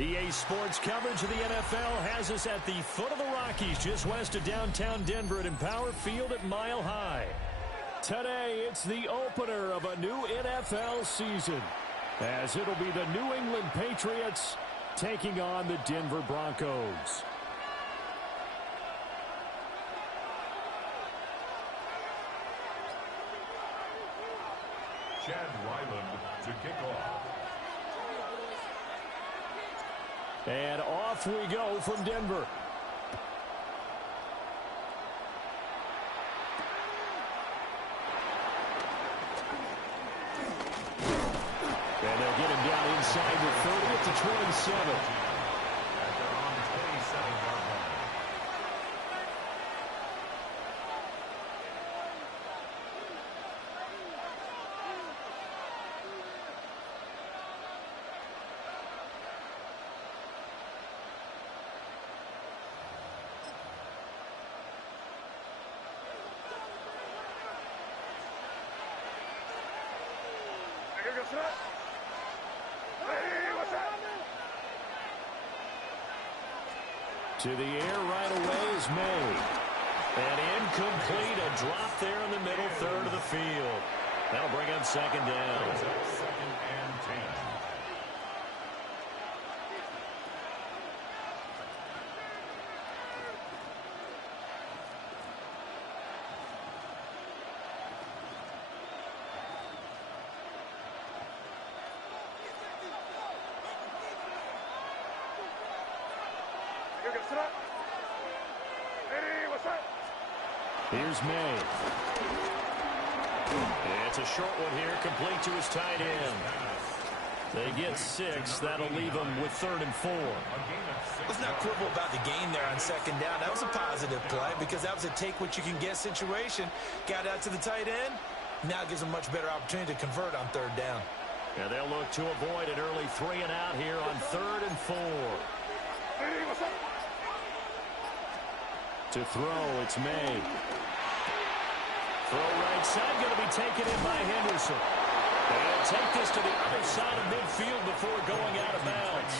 EA Sports coverage of the NFL has us at the foot of the Rockies, just west of downtown Denver at Empower Field at Mile High. Today, it's the opener of a new NFL season, as it'll be the New England Patriots taking on the Denver Broncos. Chad Ryland to kick off. And off we go from Denver. And they'll get him down inside the 30 at the 27. At their own 27-yard line. To the air right away is May. And incomplete, a drop there in the middle third of the field. That'll bring up second down. Second and 10. Here's May. It's a short one here, complete to his tight end. They get 6. That'll leave them with 3rd and 4. Let's not quibble about the gain there on second down. That was a positive play because that was a take-what-you-can-get situation. Got out to the tight end. Now gives them much better opportunity to convert on 3rd down. And they'll look to avoid an early 3 and out here on 3rd and 4. To throw, it's May. Throw right side, going to be taken in by Henderson. And take this to the other side of midfield before going out of bounds.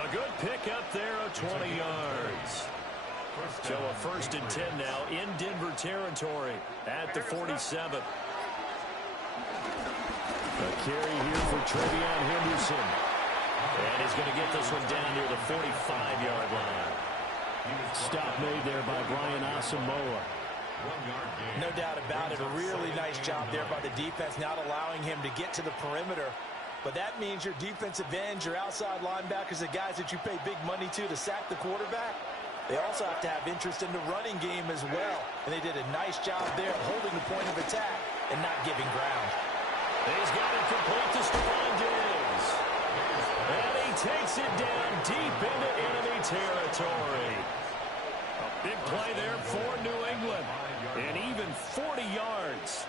A good pick up there of 20 yards. So a 1st and 10 now in Denver territory at the 47. A carry here for Trevion Henderson. And he's going to get this one down near the 45-yard line. Stop made there by Brian Asamoah. No doubt about it. A really nice job there by the defense, not allowing him to get to the perimeter. But that means your defensive ends, your outside linebackers, the guys that you pay big money to sack the quarterback, they also have to have interest in the running game as well. And they did a nice job there holding the point of attack and not giving ground. He's got it complete to Stephon Diggs. And he takes it down deep into enemy territory. A big play there for New England. And even 40 yards.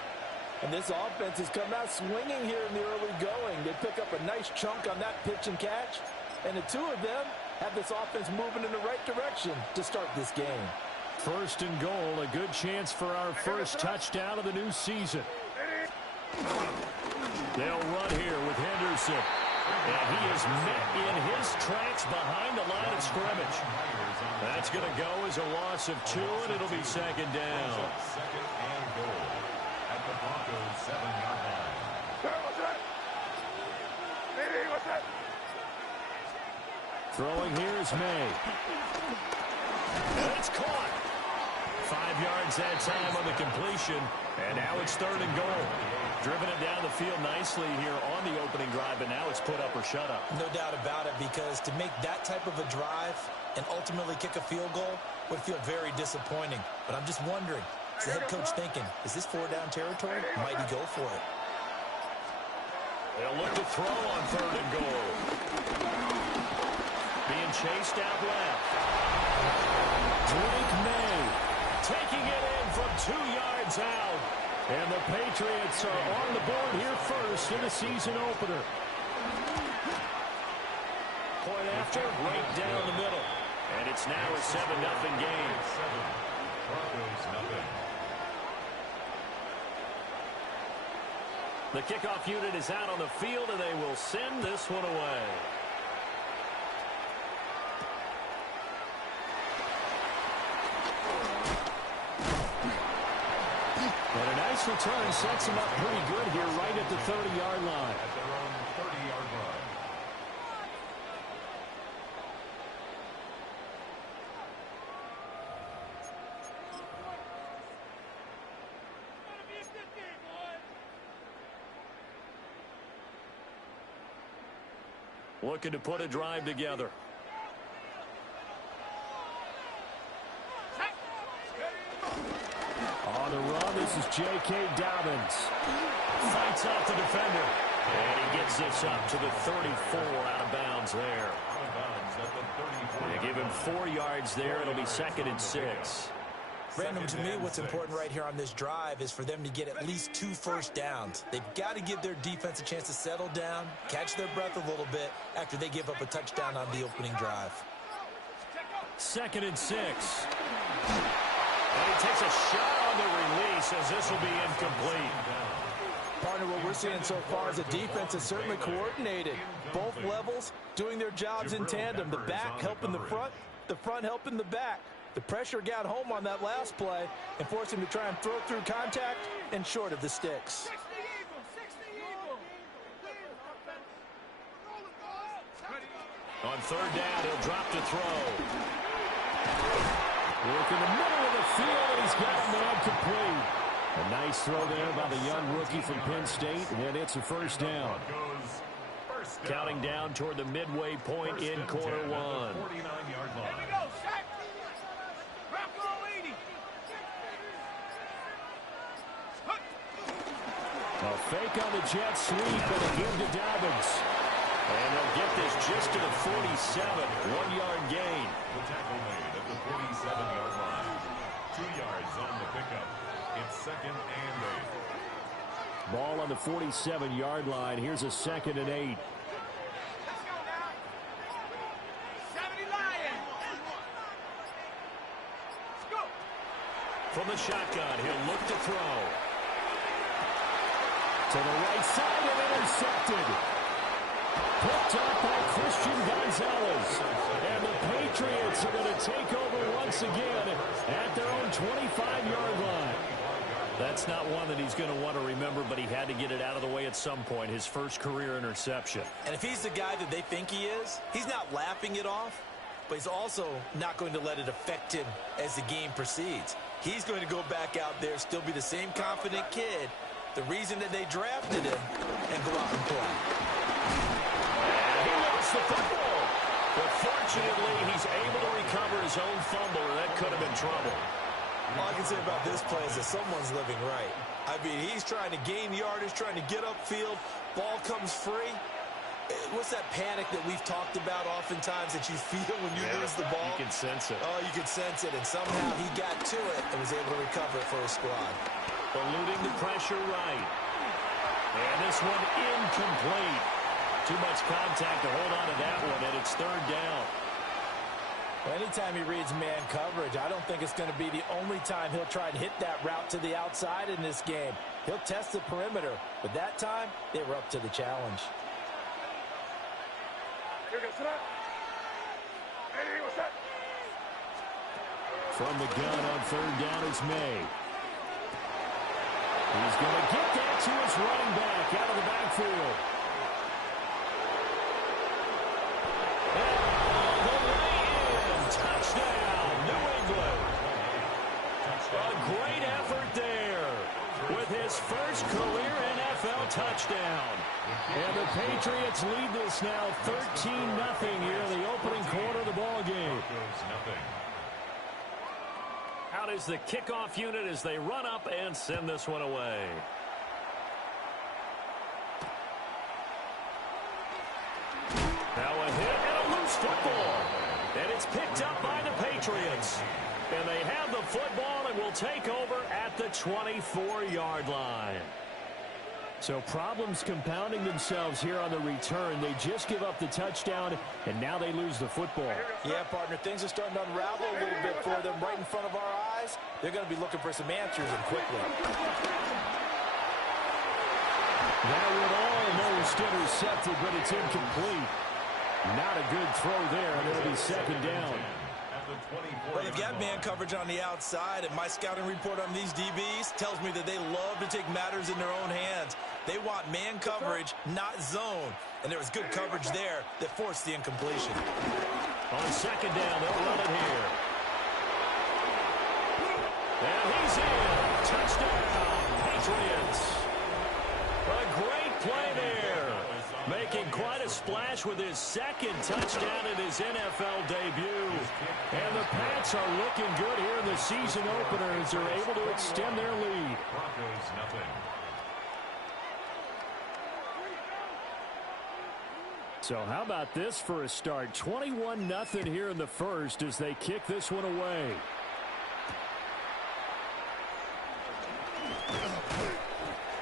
And this offense has come out swinging here in the early going. They pick up a nice chunk on that pitch and catch. And the two of them have this offense moving in the right direction to start this game. 1st and goal, a good chance for our first touchdown of the new season. They'll run here with Henderson. And he is met in his tracks behind the line of scrimmage. That's going to go as a loss of 2, and it'll be second down. Second and goal at the Broncos 7-yard line. Throwing here is May. And it's caught. 5 yards that time on the completion. And now it's 3rd and goal. Driven it down the field nicely here on the opening drive, but now it's put up or shut up. No doubt about it, because to make that type of a drive and ultimately kick a field goal would feel very disappointing. But I'm just wondering, is the head coach thinking, is this 4-down territory? Might he go for it? They'll look to throw on 3rd and goal. Being chased out left. Drake May taking it in from 2 yards out. And the Patriots are on the board here first in the season opener. Point after, right down the middle. And it's now a 7-0 game. Broncos nothing. The kickoff unit is out on the field, and they will send this one away. Nice return. Sets him up pretty good here right at the 30-yard line. At their own 30-yard line. Looking to put a drive together. On the run, this is J.K. Dobbins. Fights off the defender. And he gets this up to the 34 out of bounds there. They give him 4 yards there. It'll be 2nd and 6. Brandon, to me, what's important right here on this drive is for them to get at least 2 first downs. They've got to give their defense a chance to settle down, catch their breath a little bit after they give up a touchdown on the opening drive. 2nd and 6. And he takes a shot on the release as this will be incomplete. Partner, what we're seeing so far is the defense is certainly coordinated. Both levels doing their jobs in tandem. The back helping the front helping the back. The pressure got home on that last play and forced him to try and throw through contact and short of the sticks. On 3rd down, he'll drop to throw. Work in the middle of the field, and he's got a man complete. A nice throw there by the young rookie from Penn State, and it's a 1st down. Counting down toward the midway point in quarter 1. 49-yard line. A fake on the jet sweep and a give to Dobbins. And they'll get this just to the 47, 1-yard gain. The tackle made at the 47-yard line. 2 yards on the pickup. It's 2nd and 8. Ball on the 47-yard line. Here's a 2nd and 8. From the shotgun, he'll look to throw. To the right side and intercepted. Picked up by Christian Gonzalez. And the Patriots are going to take over once again at their own 25-yard line. That's not one that he's going to want to remember, but he had to get it out of the way at some point. His first career interception. And if he's the guy that they think he is, he's not laughing it off, but he's also not going to let it affect him as the game proceeds. He's going to go back out there, still be the same confident kid, the reason that they drafted him, and go out and play. And he lost the football. But fortunately, he's able to recover his own fumble, or that could have been trouble. All I can say about this play is that someone's living right. I mean, he's trying to gain yardage, trying to get upfield. Ball comes free. What's that panic that we've talked about oftentimes that you feel when you lose the ball? You can sense it. Oh, you can sense it. And somehow he got to it and was able to recover it for his squad. Eluding the pressure right. And this one incomplete. Too much contact to hold on to that one, and it's 3rd down. Anytime he reads man coverage, I don't think it's going to be the only time he'll try and hit that route to the outside in this game. He'll test the perimeter, but that time they were up to the challenge. From the gun on 3rd down is May. He's going to get that to his running back out of the backfield. Touchdown, New England. A great effort there with his first career NFL touchdown. And the Patriots lead this now 13-0 here in the opening quarter of the ball game. Out is the kickoff unit as they run up and send this one away. Now a hit and a loose football. And it's picked up by the Patriots. And they have the football and will take over at the 24-yard line. So problems compounding themselves here on the return. They just give up the touchdown, and now they lose the football. Yeah, partner, things are starting to unravel a little bit for them right in front of our eyes. They're going to be looking for some answers, and quickly. That would almost intercepted, but it's incomplete. Not a good throw there, and it'll be 2nd down. Well, they've got man coverage on the outside, and my scouting report on these DBs tells me that they love to take matters in their own hands. They want man coverage, not zone. And there was good coverage there that forced the incompletion. On second down, they'll run it here. And he's in. Touchdown, Patriots. A great play there. Making quite a splash with his second touchdown in his NFL debut. And the Pats are looking good here in the season opener as they're able to extend their lead. Broncos, nothing. So how about this for a start? 21-0 here in the first as they kick this one away.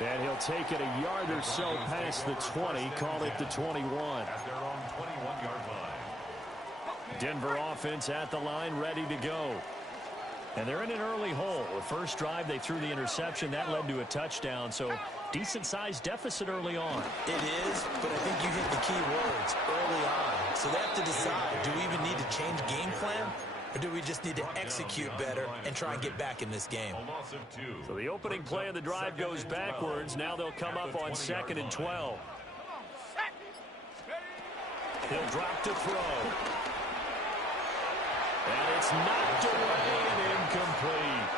And he'll take it a yard or so past the 20, call it the 21. At their own 21-yard line. Denver offense at the line, ready to go. And they're in an early hole. The first drive, they threw the interception. That led to a touchdown, so decent-sized deficit early on. It is, but I think you hit the key words early on. So they have to decide, do we even need to change game plan? Or do we just need to execute better and try and get back in this game? So the opening play of the drive goes backwards. Now they'll come up on 2nd and 12. He'll drop to throw. And it's knocked away and incomplete.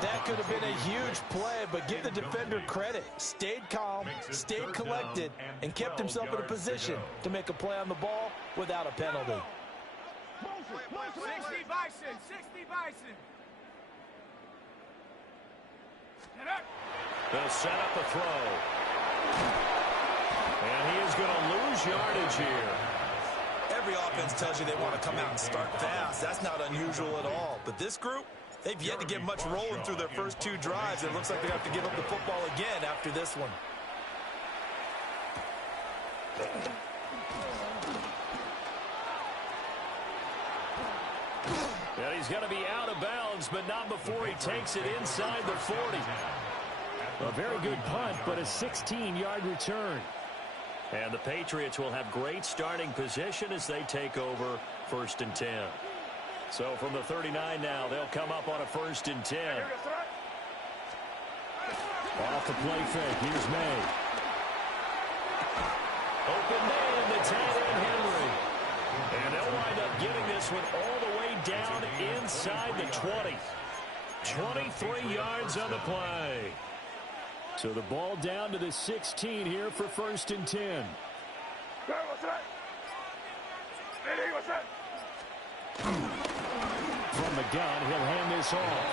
That could have been a huge play, but give the defender credit. Stayed calm, stayed collected, and kept himself in a position to make a play on the ball without a penalty. 60 Bison, 60 Bison. They'll set up a throw. And he is going to lose yardage here. Every offense tells you they want to come out and start fast. That's not unusual at all. But this group, they've yet to get much rolling through their first two drives. It looks like they have to give up the football again after this one. And he's going to be out of bounds, but not before he takes it inside the 40. A very good punt, but a 16-yard return. And the Patriots will have great starting position as they take over 1st and 10. So from the 39 now, they'll come up on a 1st and 10. Off the play fake, here's May. Open May in the tight end Henry. And they'll wind up getting this one all the way down inside the 20. 23 yards on the play. So the ball down to the 16 here for 1st and 10. From the gun, he'll hand this off.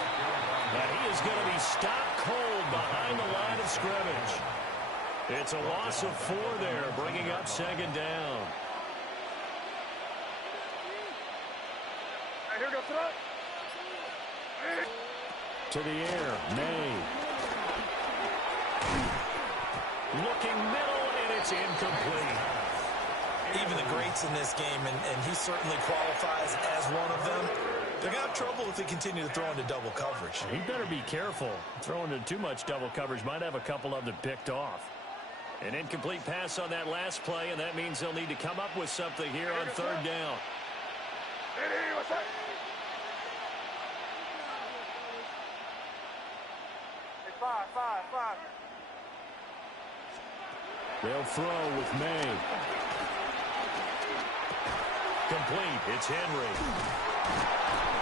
And he is going to be stopped cold behind the line of scrimmage. It's a loss of 4 there, bringing up 2nd down. To the air, May. Looking middle, and it's incomplete. Even the greats in this game, and he certainly qualifies as one of them, they're going to have trouble if they continue to throw into double coverage. He better be careful. Throwing into too much double coverage might have a couple of them picked off. An incomplete pass on that last play, and that means they'll need to come up with something here on 3rd down. They'll throw with May. Complete. It's Henry.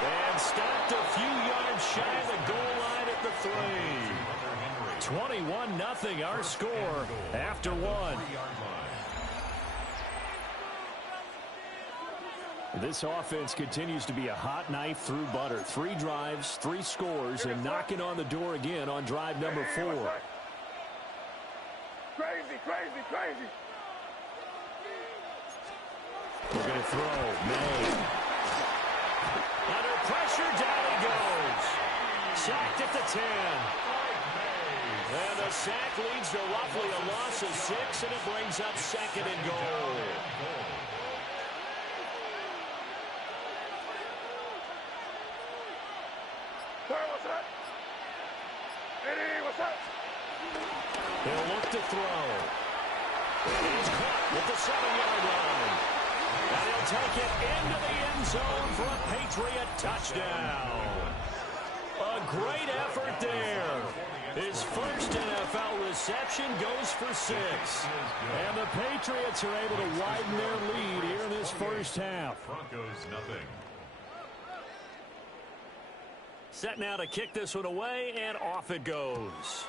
And stopped a few yards shy of the goal line at the 3. 21-0 our score after 1. This offense continues to be a hot knife through butter. 3 drives, 3 scores, and knocking on the door again on drive number 4. Crazy. We're going to throw. May. Under pressure, down he goes. Sacked at the 10. And the sack leads to roughly a loss of 6, and it brings up 2nd and goal. He'll look to throw. And he's caught at the 7-yard line. And he'll take it into the end zone for a Patriot touchdown. A great effort there. His first NFL reception goes for 6. And the Patriots are able to widen their lead here in this first half. Broncos nothing. Set now to kick this one away, and off it goes.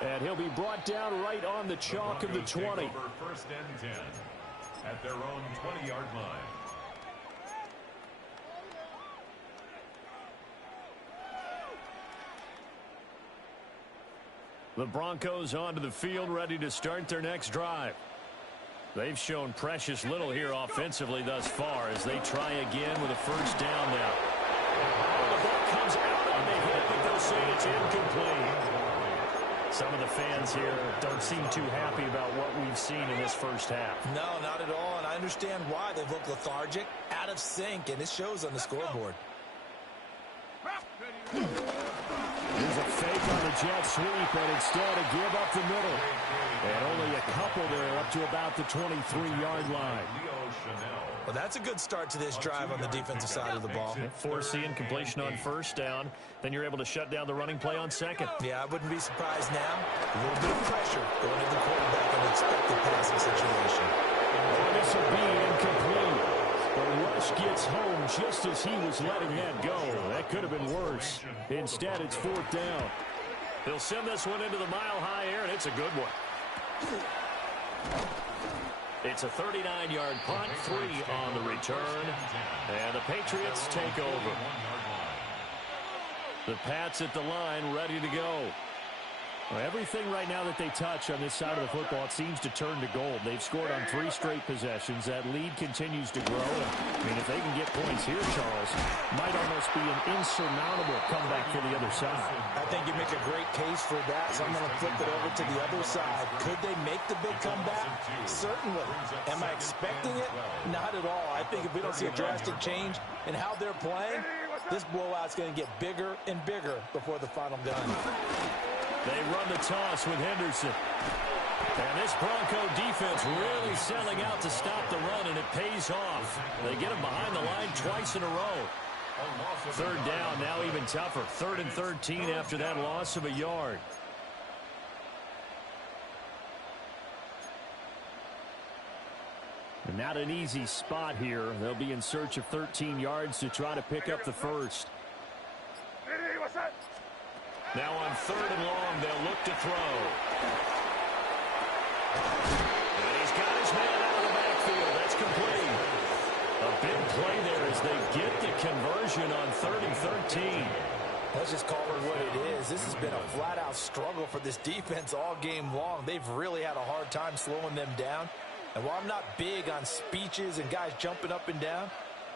And he'll be brought down right on the chalk of the 20. First and 10 at their own 20-yard line. The Broncos onto the field, ready to start their next drive. They've shown precious little here offensively thus far as they try again with a first down now. Oh, the ball comes out on the hit, but they'll say it's incomplete. Some of the fans here don't seem too happy about what we've seen in this first half. No, not at all, and I understand why. They've looked lethargic, out of sync, and it shows on the scoreboard. There's a fake on the jet sweep, and instead a give up the middle. And only a couple there up to about the 23-yard line. Well, that's a good start to this drive on the defensive side of the ball. Forcing completion on first down. Then you're able to shut down the running play on second. Yeah, I wouldn't be surprised now. A little bit of pressure going into the quarterback in an expected passing situation. And this will be incomplete. The rush gets home just as he was letting that go. That could have been worse. Instead, it's fourth down. They'll send this one into the mile-high air, and it's a good one. It's a 39-yard punt, 3 on the return, and the Patriots take over. The Pats at the line, ready to go. Well, everything right now that they touch on this side of the football, it seems to turn to gold. They've scored on 3 straight possessions. That lead continues to grow. And, I mean, if they can get points here, Charles, might almost be an insurmountable comeback for the other side. I think you make a great case for that, so I'm going to flip it over to the other side. Could they make the big comeback? Certainly. Am I expecting it? Not at all. I think if we don't see a drastic change in how they're playing, this blowout's going to get bigger and bigger before the final gun. They run the toss with Henderson. And this Bronco defense really selling out to stop the run, and it pays off. They get him behind the line twice in a row. Third down, now even tougher. 3rd and 13 after that loss of a yard. And not an easy spot here. They'll be in search of 13 yards to try to pick up the first. Now on 3rd and long, they'll look to throw. And he's got his man out of the backfield. That's complete. A big play there as they get the conversion on 3rd and 13. Let's just call it what it is. This has been a flat-out struggle for this defense all game long. They've really had a hard time slowing them down. And while I'm not big on speeches and guys jumping up and down,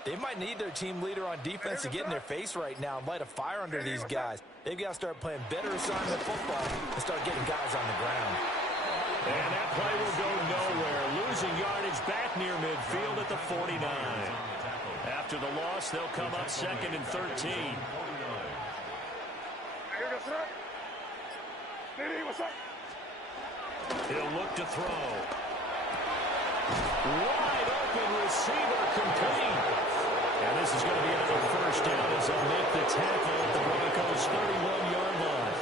they might need their team leader on defense to get in their face right now and light a fire under these guys. They've got to start playing better assignment football and start getting guys on the ground. And that play will go nowhere. Losing yardage back near midfield at the 49. After the loss, they'll come up 2nd and 13. He'll look to throw. Wide open receiver complete. And this is going to be another first down as they'll make the tackle at the Broncos' 31-yard line.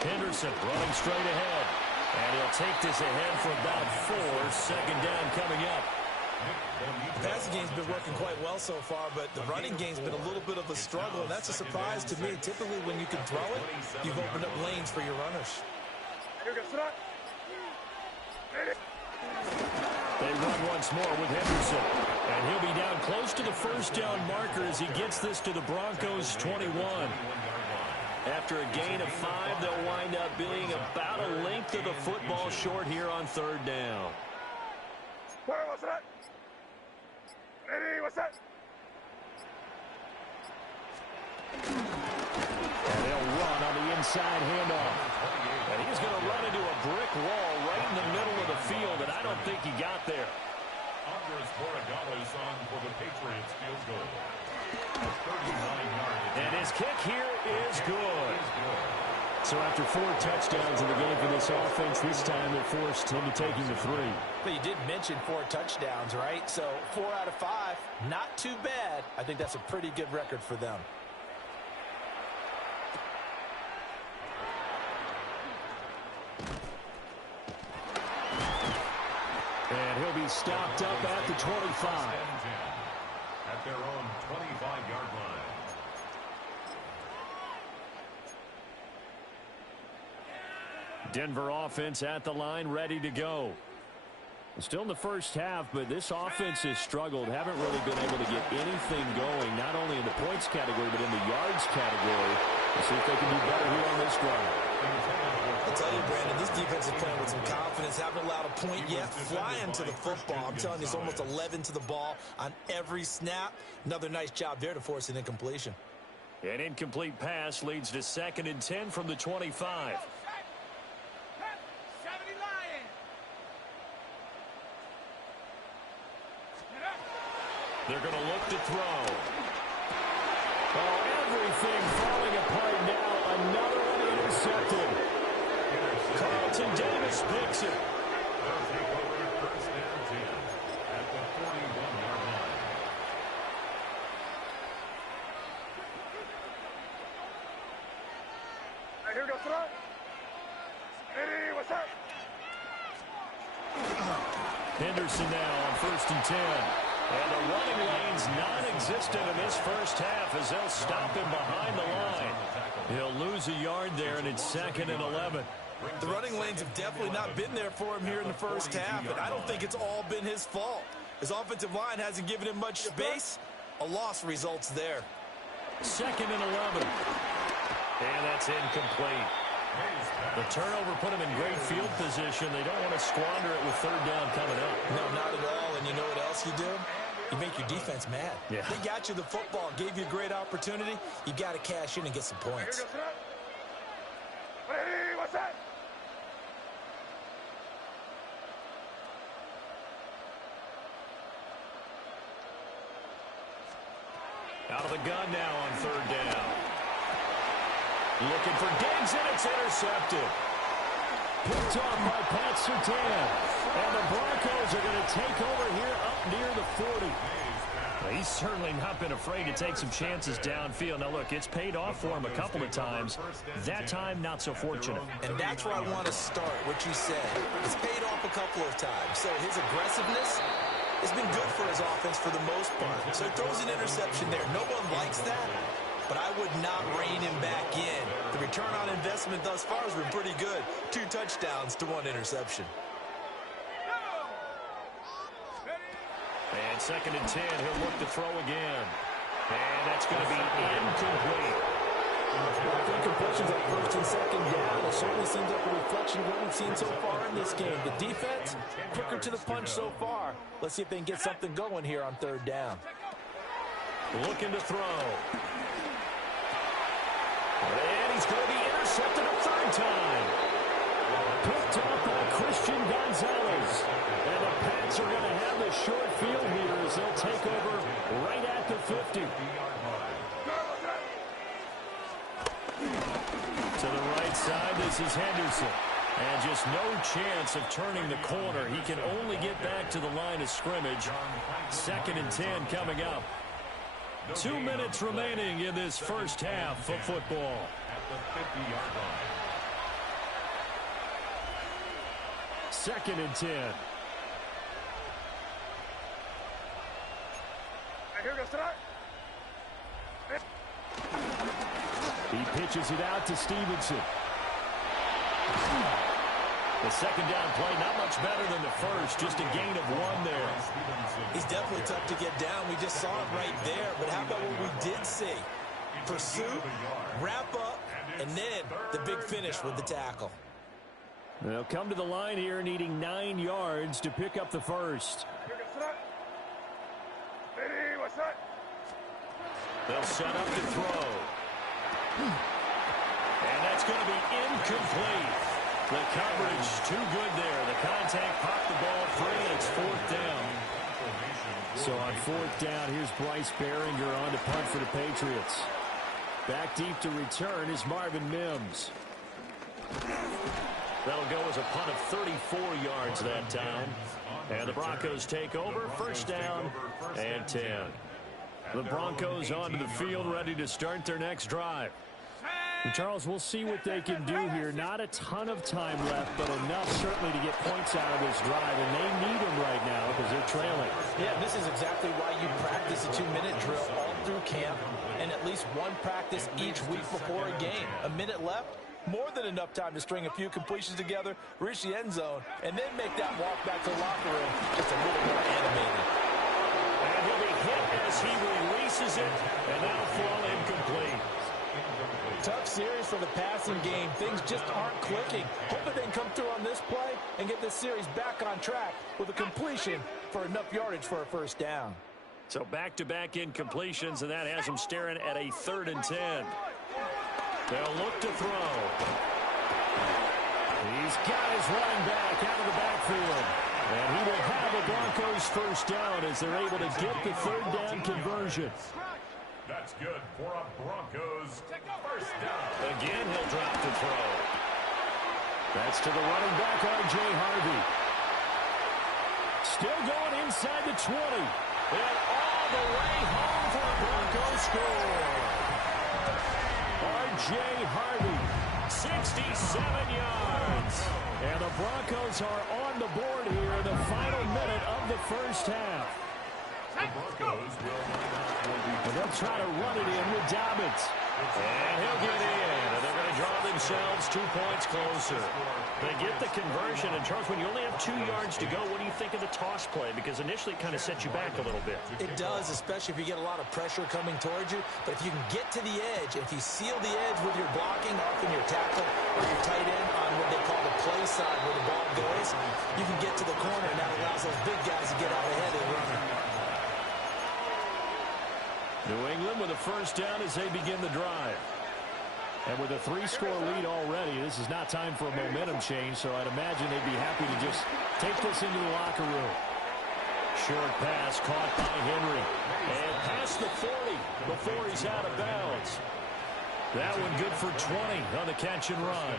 Henderson running straight ahead. And he'll take this ahead for about 4. 2nd down coming up. The passing game's been working quite well so far, but the running game's been a little bit of a struggle, and that's a surprise to me. Typically, when you can throw it, you've opened up lanes for your runners. They run once more with Henderson, and he'll be down close to the first down marker as he gets this to the Broncos' 21. After a gain of 5, they'll wind up being about a length of the football short here on 3rd down. And they'll run on the inside handoff. And he's going to run into a brick wall right in the middle of the field, and I don't think he got there. on for the Patriots field goal. A 39-yard. And his kick here is good. So after 4 touchdowns in the game for this offense, this time they're forced into taking the 3. But you did mention 4 touchdowns, right? So 4 out of 5, not too bad. I think that's a pretty good record for them. And he'll be stopped up at the 25. At their own 25-yard line. Denver offense at the line, ready to go. Still in the first half, but this offense has struggled. Haven't really been able to get anything going, not only in the points category, but in the yards category. We'll see if they can do better here on this drive. I'll tell you, Brandon, this defense is playing with some confidence. Haven't allowed a point yet. Flying to the football. I'm telling you, it's almost 11 to the ball on every snap. Another nice job there to force an incompletion. An incomplete pass leads to 2nd and 10 from the 25. They're going to look to throw. Oh, everything falling apart now. Another one intercepted. Carlton Davis picks it. They'll take over 1st and 10 at the 41-yard line. Here we go, throw. Hey, what's up? Henderson now on 1st and 10. And the running lane's non-existent in this first half as they'll stop him behind the line. He'll lose a yard there, and it's 2nd and 11. The running lanes have definitely not been there for him here in the first half, and I don't think it's all been his fault. His offensive line hasn't given him much space. A loss results there. 2nd and 11. And that's incomplete. The turnover put him in great field position. They don't want to squander it with 3rd down coming up. No, not at all. And you know what else you do? You make your defense mad. Yeah. They got you the football, gave you a great opportunity. You got to cash in and get some points. Here we go, throw. Hey, what's that? Out of the gun now on 3rd down. Looking for Diggs, and it's intercepted. Picked off by Pat Surtain. And the Broncos are going to take over here up near the 40. Well, he's certainly not been afraid to take some chances downfield. Now, look, it's paid off for him a couple of times. That time, not so fortunate. And that's where I want to start, what you said. It's paid off a couple of times. So his aggressiveness has been good for his offense for the most part. So he throws an interception there. No one likes that. But I would not rein him back in. The return on investment thus far has been pretty good. 2 touchdowns to 1 interception. And 2nd and 10, he'll look to throw again. And that's going to be incomplete. Incompletions on 1st and 2nd down. It certainly seems like a reflection of what we've seen so far in this game. The defense, quicker to the punch so far. Let's see if they can get something going here on 3rd down. Looking to throw. And he's going to be intercepted a 3rd time. Picked off by Christian Gonzalez. And the Pats are going to have the short field here as they'll take over right at the 50. To the right side, this is Henderson. And just no chance of turning the corner. He can only get back to the line of scrimmage. 2nd and 10 coming up. 2 minutes remaining in this first half of football. At the 50-yard line. 2nd and 10. Here we go, throw. He pitches it out to Stevenson. The 2nd down play, not much better than the first, just a gain of 1 there. He's definitely tough to get down. We just saw it right there. But how about what we did see? Pursuit, wrap up, and then the big finish with the tackle. They'll come to the line here needing 9 yards to pick up the first. Here we go, throw. Hey, what's that? They'll set up to throw. And that's going to be incomplete. The coverage too good there. The contact popped the ball free, and it's 4th down. So on fourth down, here's Bryce Behringer on to punt for the Patriots. Back deep to return is Marvin Mims. That'll go as a punt of 34 yards that time. And the Broncos take over, first down and 10. The Broncos onto the field, ready to start their next drive. And Charles, we'll see what they can do here. Not a ton of time left, but enough certainly to get points out of this drive. And they need them right now because they're trailing. Yeah, this is exactly why you practice a 2-minute drill all through camp and at least one practice each week before a game. A minute left, more than enough time to string a few completions together, reach the end zone, and then make that walk back to the locker room just a little more animated. And he'll be hit as he releases it, and now thrown incomplete. Tough series for the passing game. Things just aren't clicking. Hoping they can come through on this play and get this series back on track with a completion for enough yardage for a first down. So back-to-back incompletions, and that has them staring at a 3rd and 10. They'll look to throw. He's got his running back out of the backfield. And he will have the Broncos first down as they're able to get the 3rd down conversion. That's good for a Broncos first down. Again, he'll drop to throw. That's to the running back, R.J. Harvey. Still going inside the 20. And all the way home for a Broncos score. R.J. Harvey, 67 yards. And the Broncos are on the board here in the final minute of the first half. The Broncos will line up for the... And they'll try to run it in with Dobbins. And he'll get in. And they're going to draw themselves 2 points closer. They get the conversion. And, Charles, when you only have 2 yards to go, what do you think of the toss play? Because initially it kind of sets you back a little bit. It does, especially if you get a lot of pressure coming towards you. But if you can get to the edge, if you seal the edge with your blocking, often your tackle or your tight end on what they call the play side where the ball goes, you can get to the corner, and that allows those big guys to get out ahead of the runner. New England with a first down as they begin the drive. And with a 3-score lead already, this is not time for a momentum change, so I'd imagine they'd be happy to just take this into the locker room. Short pass caught by Henry. And past the 40 before he's out of bounds. That one good for 20 on the catch and run.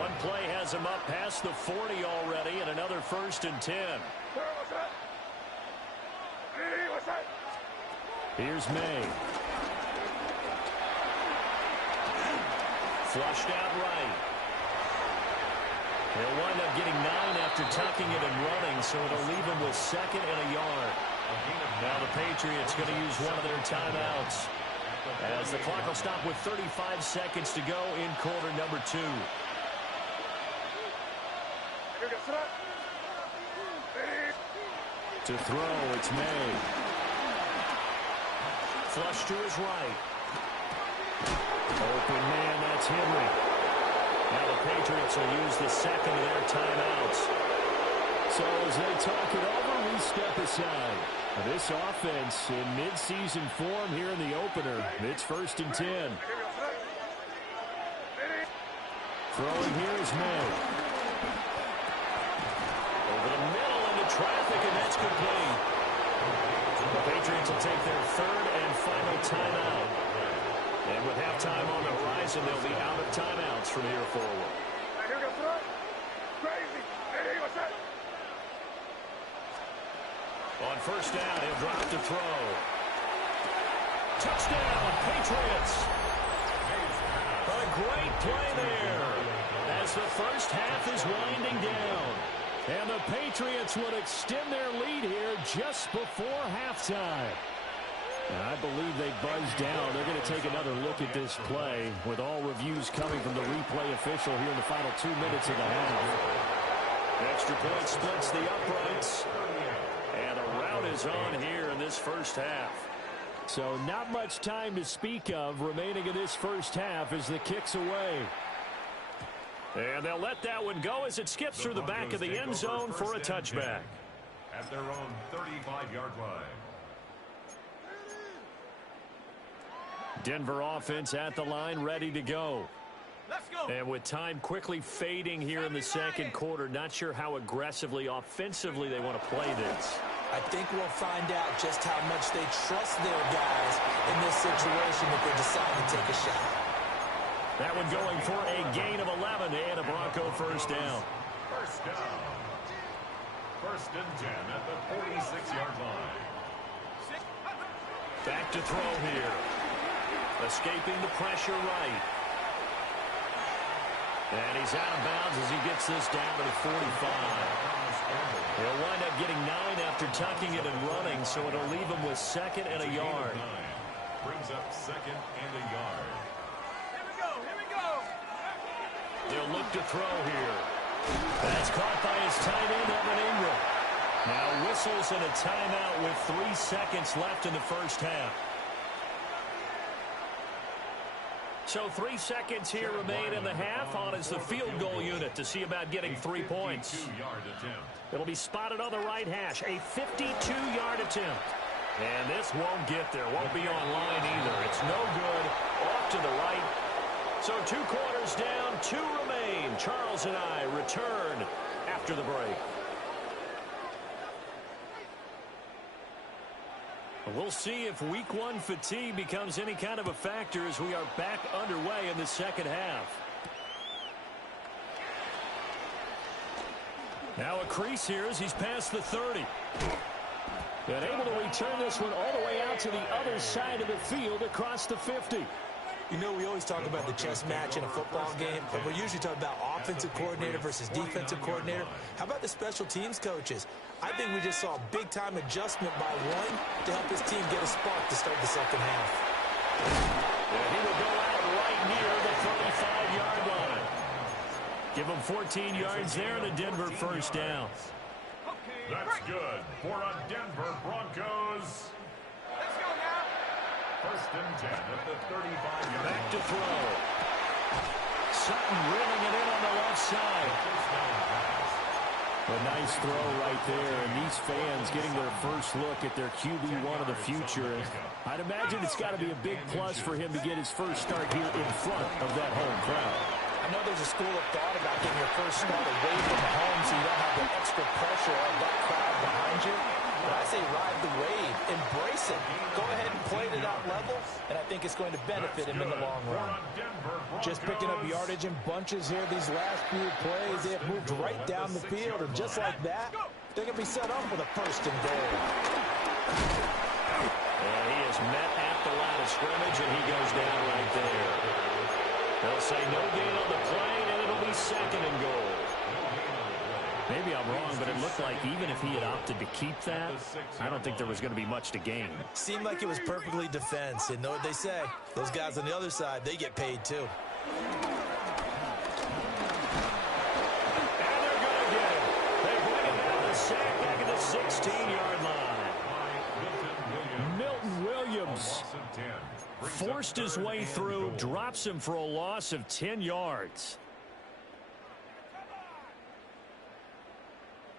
One play has him up past the 40 already, and another 1st and 10. Here's May. Flushed out right. He'll wind up getting 9 after tucking it and running, so it'll leave him with 2nd and a yard. Now the Patriots going to use one of their timeouts as the clock will stop with 35 seconds to go in quarter number 2. To throw, it's May. Flush to his right. Open man, that's Henry. Now the Patriots will use the 2nd of their timeouts. So as they talk it over, we step aside. This offense in mid-season form here in the opener. It's 1st and 10. Throwing here is May. Over the middle into traffic, and that's complete. The Patriots will take their 3rd and final timeout. And with halftime on the horizon, they'll be out of timeouts from here forward. On first down, he'll drop to throw. Touchdown, Patriots. A great play there as the first half is winding down. And the Patriots would extend their lead here just before halftime. And I believe they buzzed down. They're going to take another look at this play with all reviews coming from the replay official here in the final 2 minutes of the half. Extra point splits the uprights. And a rout is on here in this first half. So not much time to speak of remaining in this first half as the kick's away. And they'll let that one go as it skips through the back of the end zone for a touchback. At their own 35-yard line. Denver offense at the line, ready to go. Let's go. And with time quickly fading here in the second quarter, not sure how aggressively, offensively they want to play this. I think we'll find out just how much they trust their guys in this situation if they decide to take a shot. That one going for a gain of 11 and a Bronco first down. First down. First and 10 at the 46-yard line. Back to throw here. Escaping the pressure right. And he's out of bounds as he gets this down to the 45. He'll wind up getting 9 after tucking it and running, so it'll leave him with second and a yard. Brings up second and a yard. Here we go. They'll look to throw here. That's caught by his tight end, Evan Ingram. Now whistles and a timeout with 3 seconds left in the first half. So 3 seconds here remain in the half. On is the field goal unit to see about getting 3 points. 52-yard attempt. It'll be spotted on the right hash. A 52-yard attempt. And this won't get there. Won't be on line either. It's no good. Off to the right. So 2 quarters down, 2 remain. Charles and I return after the break. We'll see if week 1 fatigue becomes any kind of a factor as we are back underway in the second half. Now a crease here as he's past the 30. And able to return this one all the way out to the other side of the field across the 50. You know, we always talk about the chess match in a football game, but we're usually talking about offensive coordinator versus defensive coordinator. How about the special teams coaches? I think we just saw a big-time adjustment by one to help his team get a spark to start the second half. And he will go out right near the 35-yard line. Give him 14 yards there and a Denver first down. That's good for a Denver Broncos. Let's go now. First and 10 at the 35-yard line. Back to throw. Sutton reeling it in on the left side. A nice throw right there, and these fans getting their first look at their QB1 of the future. I'd imagine it's got to be a big plus for him to get his first start here in front of that home crowd. I know there's a school of thought about getting your first start away from home so you don't have the extra pressure of that crowd behind you. But I say ride the wave, embrace it. Go ahead and play to that level, and I think it's going to benefit him in the long run. Just picking up yardage in bunches here these last few plays. They have moved right down the field, and just like that, they're going to be set up with a first and goal. And he is met at the line of scrimmage, and he goes down right there. They'll say no gain on the play, and it'll be second and goal. Maybe I'm wrong, but it looked like even if he had opted to keep that, I don't think there was going to be much to gain. Seemed like it was perfectly defense, and know what they say. Those guys on the other side, they get paid too. And they're going to get him. They bring him down the sack back at the 16-yard line. Milton Williams forced his way through, drops him for a loss of 10 yards.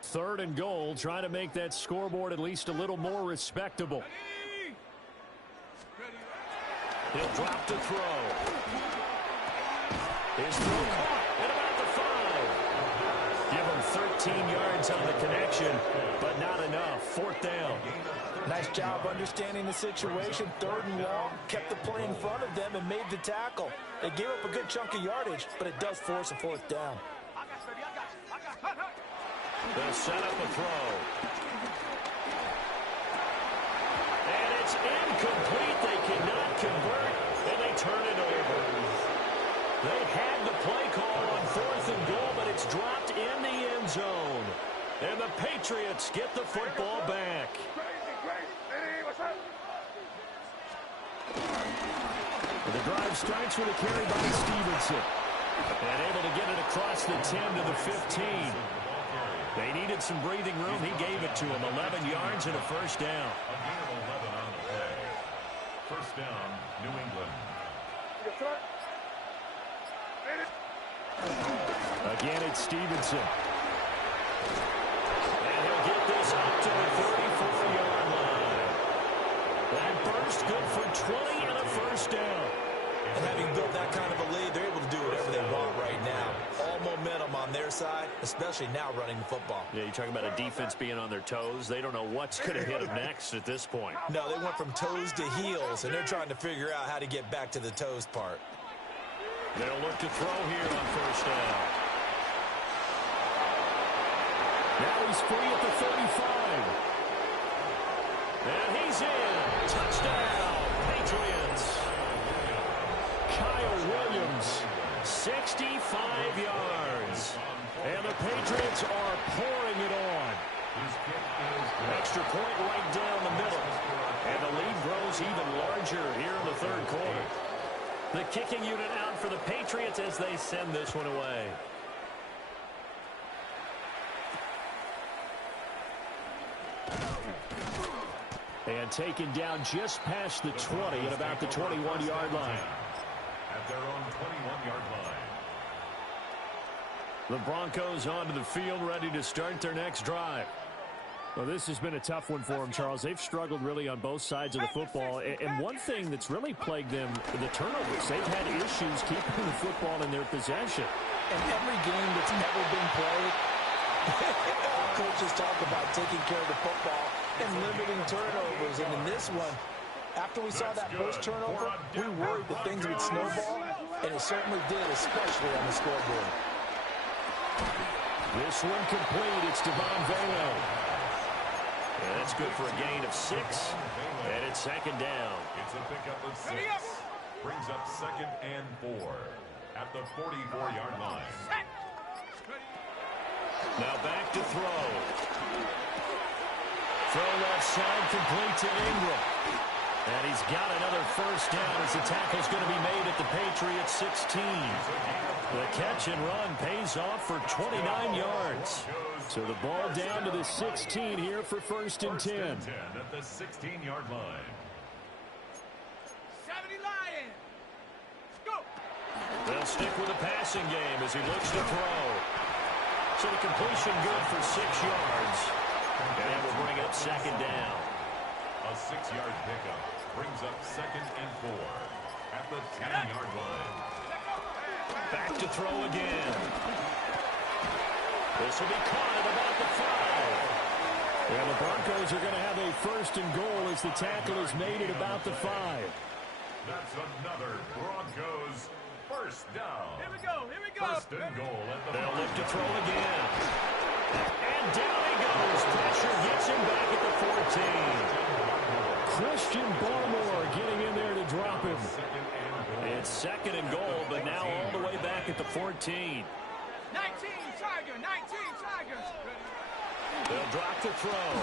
Third and goal, trying to make that scoreboard at least a little more respectable. He'll drop to throw. His throw caught at about the 5. Give him 13 yards on the connection, but not enough. Fourth down. Nice job understanding the situation. Third and long, kept the play in front of them and made the tackle. They gave up a good chunk of yardage, but it does force a fourth down. They'll set up a throw. And it's incomplete. They cannot convert, and they turn it over. They had the play call on fourth and goal, but it's dropped in the end zone. And the Patriots get the football back. The drive starts with a carry by Stevenson. And able to get it across the 10 to the 15. They needed some breathing room. He gave it to him. 11 yards and a first down. A gain of 11 on the play. First down, New England. Again, it's Stevenson. And he'll get this up to the 34-yard line. That burst good for 20 and a first down. And having built that kind of a lead, they're able to do whatever they want right now. All momentum on their side, especially now running the football. Yeah, you're talking about a defense being on their toes. They don't know what's going to hit them next at this point. No, they went from toes to heels, and they're trying to figure out how to get back to the toes part. They'll look to throw here on first down. Now he's free at the 35. And he's in. Touchdown, Patriots. Kyle Williams, 65 yards. And the Patriots are pouring it on. Extra point right down the middle. And the lead grows even larger here in the third quarter. The kicking unit out for the Patriots as they send this one away. And taken down just past the 20 at about the 21-yard line. At their own 21-yard line. The Broncos onto the field, ready to start their next drive. Well, this has been a tough one for them, Charles. They've struggled really on both sides of the football. And one thing that's really plagued them, the turnovers. They've had issues keeping the football in their possession. And every game that's ever been played, coaches talk about taking care of the football and limiting turnovers. And in this one, after we saw that first turnover, we worried that things would snowball, and it certainly did, especially on the scoreboard. This one complete. It's Devon Velo. And that's good for a gain of 6. And it's second down. It's a pickup of 6. Brings up 2nd and 4 at the 44-yard line. Now back to throw. Throw left side, complete to Ingram. And he's got another first down as the tackle's going to be made at the Patriots 16. The catch and run pays off for 29 yards. So the ball down to the 16 here for first and 10. At the 16-yard line. 70 Lions. Go. They'll stick with the passing game as he looks to throw. So the completion good for 6 yards. And that will bring up second down. A 6-yard pickup brings up 2nd and 4 at the 10-yard line. Back to throw again. This will be caught at about the 5. And the Broncos are going to have a first and goal as the tackle is made at about the 5. That's another Broncos first down. Here we go. Here we go. First and goal at the They'll look to throw again. And down he goes. Pressure gets him back at the 14. Christian Barmore getting in there to drop him. It's second and goal, but now all the way back at the 14. 19 Tiger. 19 Tigers. They'll drop the throw.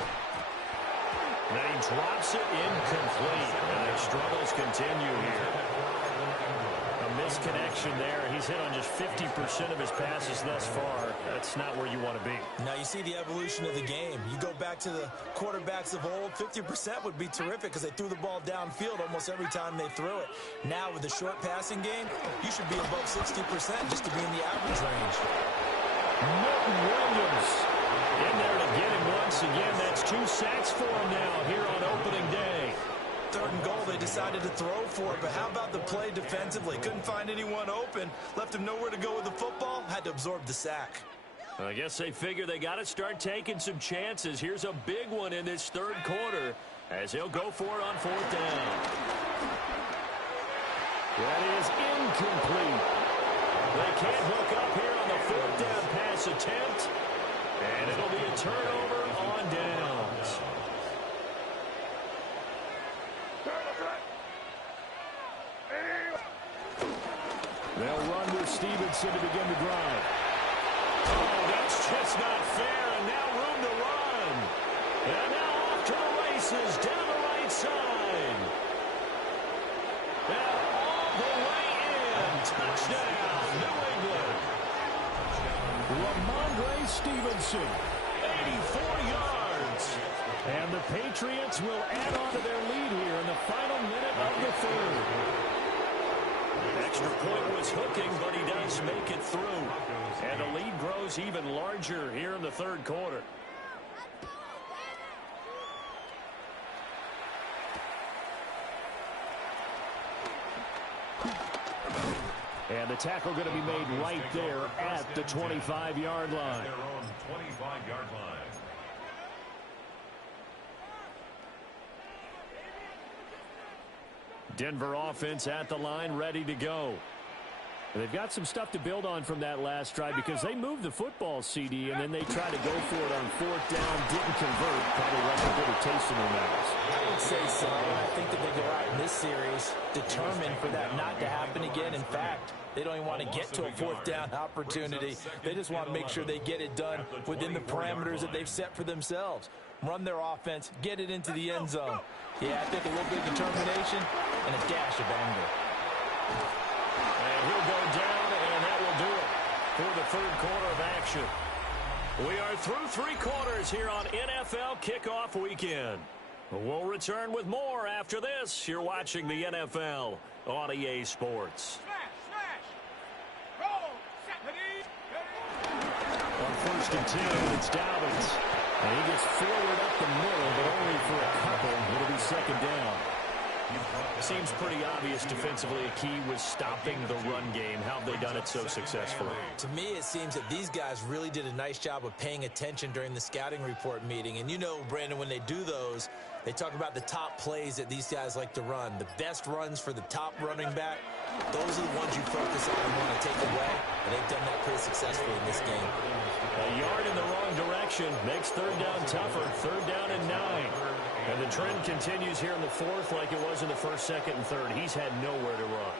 Then he drops it incomplete. And their struggles continue here. A misconnection there. He's hit on just 50% of his passes thus far. That's not where you want to be. Now you see the evolution of the game. You go back to the quarterbacks of old, 50% would be terrific because they threw the ball downfield almost every time they threw it. Now with the short passing game, you should be above 60% just to be in the average range. Milton Williams in there to get him once again. That's 2 sacks for him now here on opening day. Third and goal, they decided to throw for it, but how about the play defensively? Couldn't find anyone open, left him nowhere to go with the football, had to absorb the sack. I guess they figure they got to start taking some chances. Here's a big one in this third quarter as he'll go for it on 4th down. That is incomplete. They can't hook up here on the 4th down pass attempt, and it'll be a turnover on downs. They'll run with Stevenson to begin the drive. Oh, that's just not fair, and now room to run. And now off to the races down the right side. And all the way in. Touchdown, New England. Ramondre Stevenson, 84 yards. And the Patriots will add on to their lead here in the final minute of the third. Extra point was hooking, but he does make it through. And the lead grows even larger here in the third quarter. And the tackle going to be made right there at the 25-yard line. Their own 25-yard line. Denver offense at the line, ready to go. And they've got some stuff to build on from that last drive because they moved the football, CD, and then they tried to go for it on 4th down, didn't convert, probably left a bitter taste in their mouths. I would say so. I think that they go out in this series determined for that not to happen again. In fact, they don't even want to get to a 4th down opportunity. They just want to make sure they get it done within the parameters that they've set for themselves. Run their offense, get it into the end zone. Yeah, I think a little bit of determination and a dash of anger. And he'll go down, and that will do it for the 3rd quarter of action. We are through 3 quarters here on NFL Kickoff Weekend. We'll return with more after this. You're watching the NFL on EA Sports. On 1st and 10, it's Dobbins. And he gets forward up the middle, but only for a couple. It'll be 2nd down. Seems pretty obvious defensively a key was stopping the run game. How have they done it so successfully? To me, it seems that these guys really did a nice job of paying attention during the scouting report meeting. And you know, Brandon, when they do those, they talk about the top plays that these guys like to run. The best runs for the top running back, those are the ones you focus on and want to take away. And they've done that pretty successfully in this game. A yard in the wrong direction makes 3rd down tougher. 3rd down and 9. And the trend continues here in the 4th like it was in the 1st, 2nd, and 3rd. He's had nowhere to run.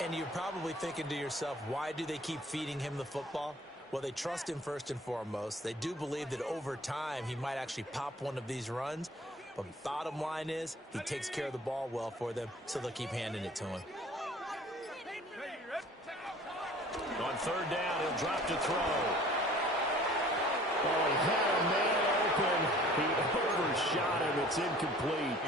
And you're probably thinking to yourself, why do they keep feeding him the football? Well, they trust him first and foremost. They do believe that over time he might actually pop one of these runs. But bottom line is he takes care of the ball well for them, so they'll keep handing it to him. On 3rd down, he'll drop to throw. Oh, he had a man open. He overshot him. It's incomplete.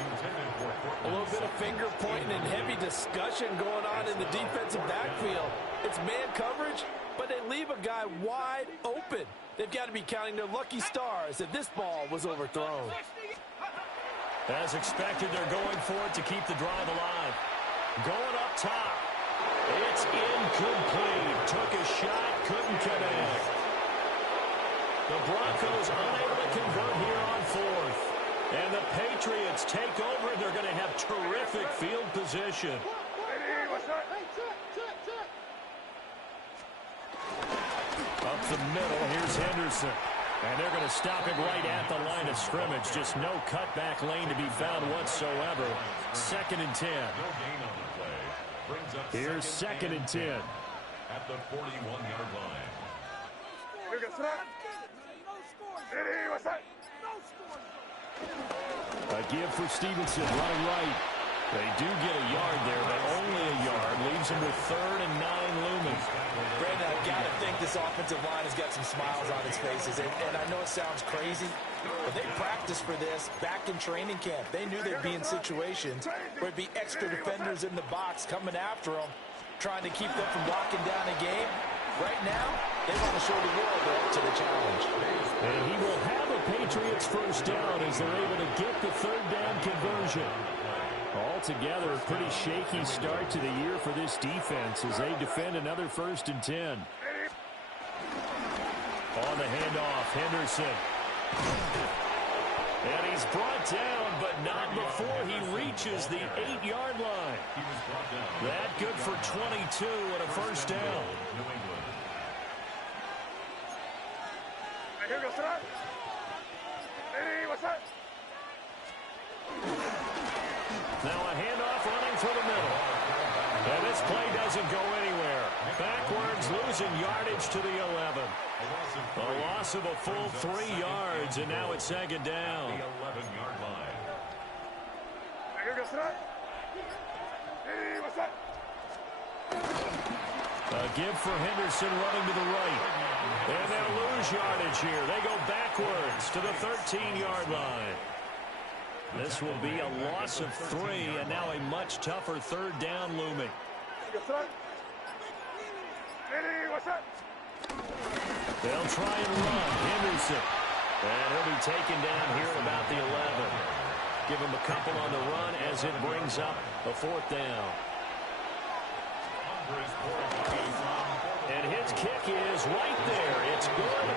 A little bit of finger pointing and heavy discussion going on in the defensive backfield. It's man coverage, but they leave a guy wide open. They've got to be counting their lucky stars that this ball was overthrown. As expected, they're going for it to keep the drive alive. Going up top. It's incomplete. Took a shot, couldn't connect. The Broncos unable to convert here on 4th. And the Patriots take over. They're going to have terrific field position. Up the middle, here's Henderson. And they're going to stop it right at the line of scrimmage. Just no cutback lane to be found whatsoever. 2nd and 10. Here's 2nd and 10. At the 41-yard line. A give for Stevenson, running right. They do get a yard there, but only a yard. Leaves them with 3rd and 9 looming. Brandon, I've got to think this offensive line has got some smiles on its faces. And I know it sounds crazy, but they practiced for this back in training camp. They knew they'd be in situations where it'd be extra defenders in the box coming after them, trying to keep them from locking down a game. Right now, they want to show the world they're up to the challenge. And he will have a Patriots 1st down as they're able to get the 3rd down conversion. Altogether, a pretty shaky start to the year for this defense as they defend another 1st and 10. On the handoff, Henderson. And he's brought down, but not before he reaches the 8-yard line. That good for 22 and a 1st down. Now a handoff running for the middle. And this play doesn't go anywhere. Backwards, losing yardage to the 11. A loss of a full 3 yards, and now it's 2nd down. The 11-yard line. A give for Henderson running to the right. And they'll lose yardage here. They go backwards to the 13-yard line. This will be a loss of 3, and now a much tougher 3rd down looming. They'll try and run. Henderson. And he'll be taken down here at about the 11. Give him a couple on the run as it brings up a 4th down. His kick is right there. It's good.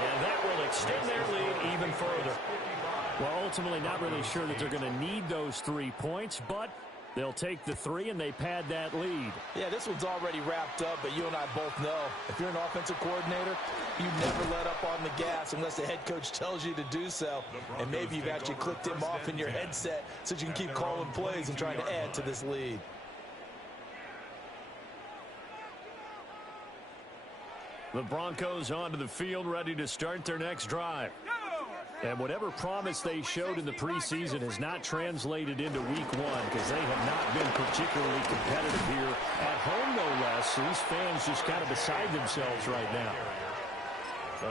And that will extend their lead even further. Well, ultimately not really sure that they're going to need those 3 points, but they'll take the 3 and they pad that lead. Yeah, this one's already wrapped up, but you and I both know if you're an offensive coordinator, you never let up on the gas unless the head coach tells you to do so. And maybe you've actually clicked him off in your headset so you can keep calling plays and trying to add to this lead. The Broncos onto the field, ready to start their next drive. And whatever promise they showed in the preseason has not translated into week 1 because they have not been particularly competitive here at home, no less. So these fans just kind of beside themselves right now.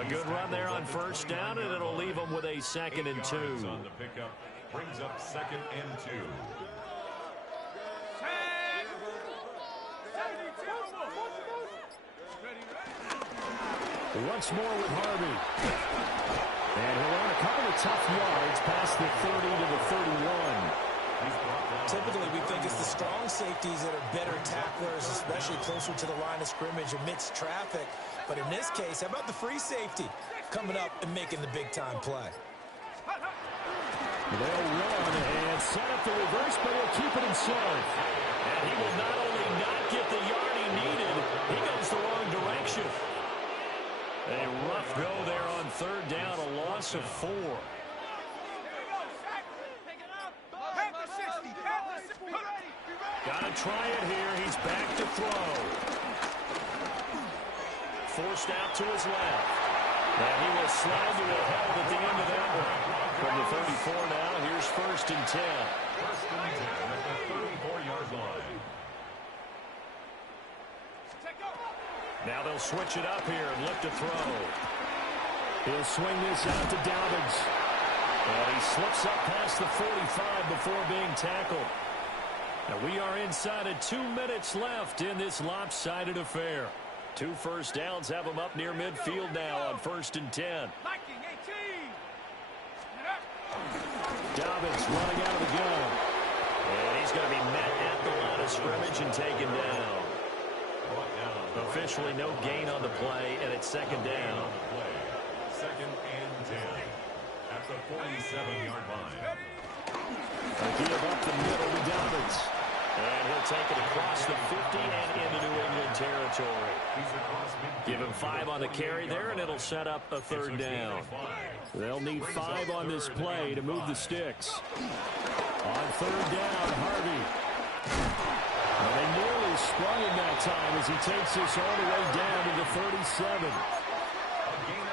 A good run there on first down, and it'll leave them with a 2nd and 2. On the pickup, brings up 2nd and 2. Once more with Harvey. And he'll earn a couple of tough yards past the 30 to the 31. Typically, we think it's the strong safeties that are better tacklers, especially closer to the line of scrimmage amidst traffic. But in this case, how about the free safety coming up and making the big-time play? They'll run and set up the reverse, but he'll keep it himself. And he will not only not get the yard he needed, he goes the wrong direction. A rough go there on 3rd down, a loss of 4. Gotta try it here. He's back to throw. Forced out to his left. And he will slide to the held at the end of that one. From the 34 now, here's 1st and 10. 1st and 10 at the 34-yard line. Now they'll switch it up here and look to throw. He'll swing this out to Dobbins. And he slips up past the 45 before being tackled. Now we are inside of 2 minutes left in this lopsided affair. 2 first downs have him up near midfield now on 1st and 10. Dobbins running out of the gun. And he's going to be met at the line of scrimmage and taken down. Officially no gain on the play, and it's 2nd down. 2nd and 10 at the 47-yard line. A give up the middle to Dobbins. And he'll take it across the 50 and into New England territory. Give him 5 on the carry there, and it'll set up a 3rd down. They'll need 5 on this play to move the sticks. On 3rd down, Harvey. And they nearly sprung him that time as he takes this all the way down to the 37.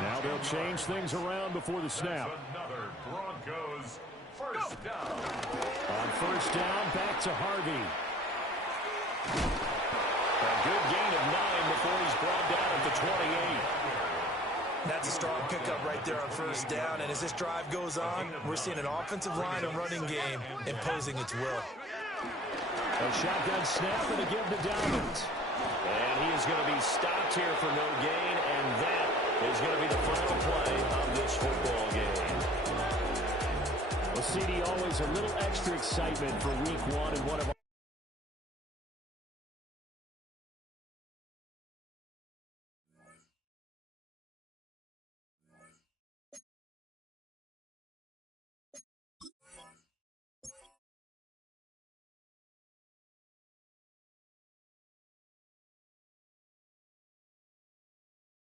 Now they'll change things around before the snap. Another Broncos first down. On 1st down, back to Harvey. A good gain of 9 before he's brought down at the 28. That's a strong pickup right there on 1st down. And as this drive goes on, we're seeing an offensive line and running game imposing its will. A shotgun snap and a give to Dobbins. And he is going to be stopped here for no gain, and that is going to be the final play of this football game. Well, CD, always a little extra excitement for week 1 and one of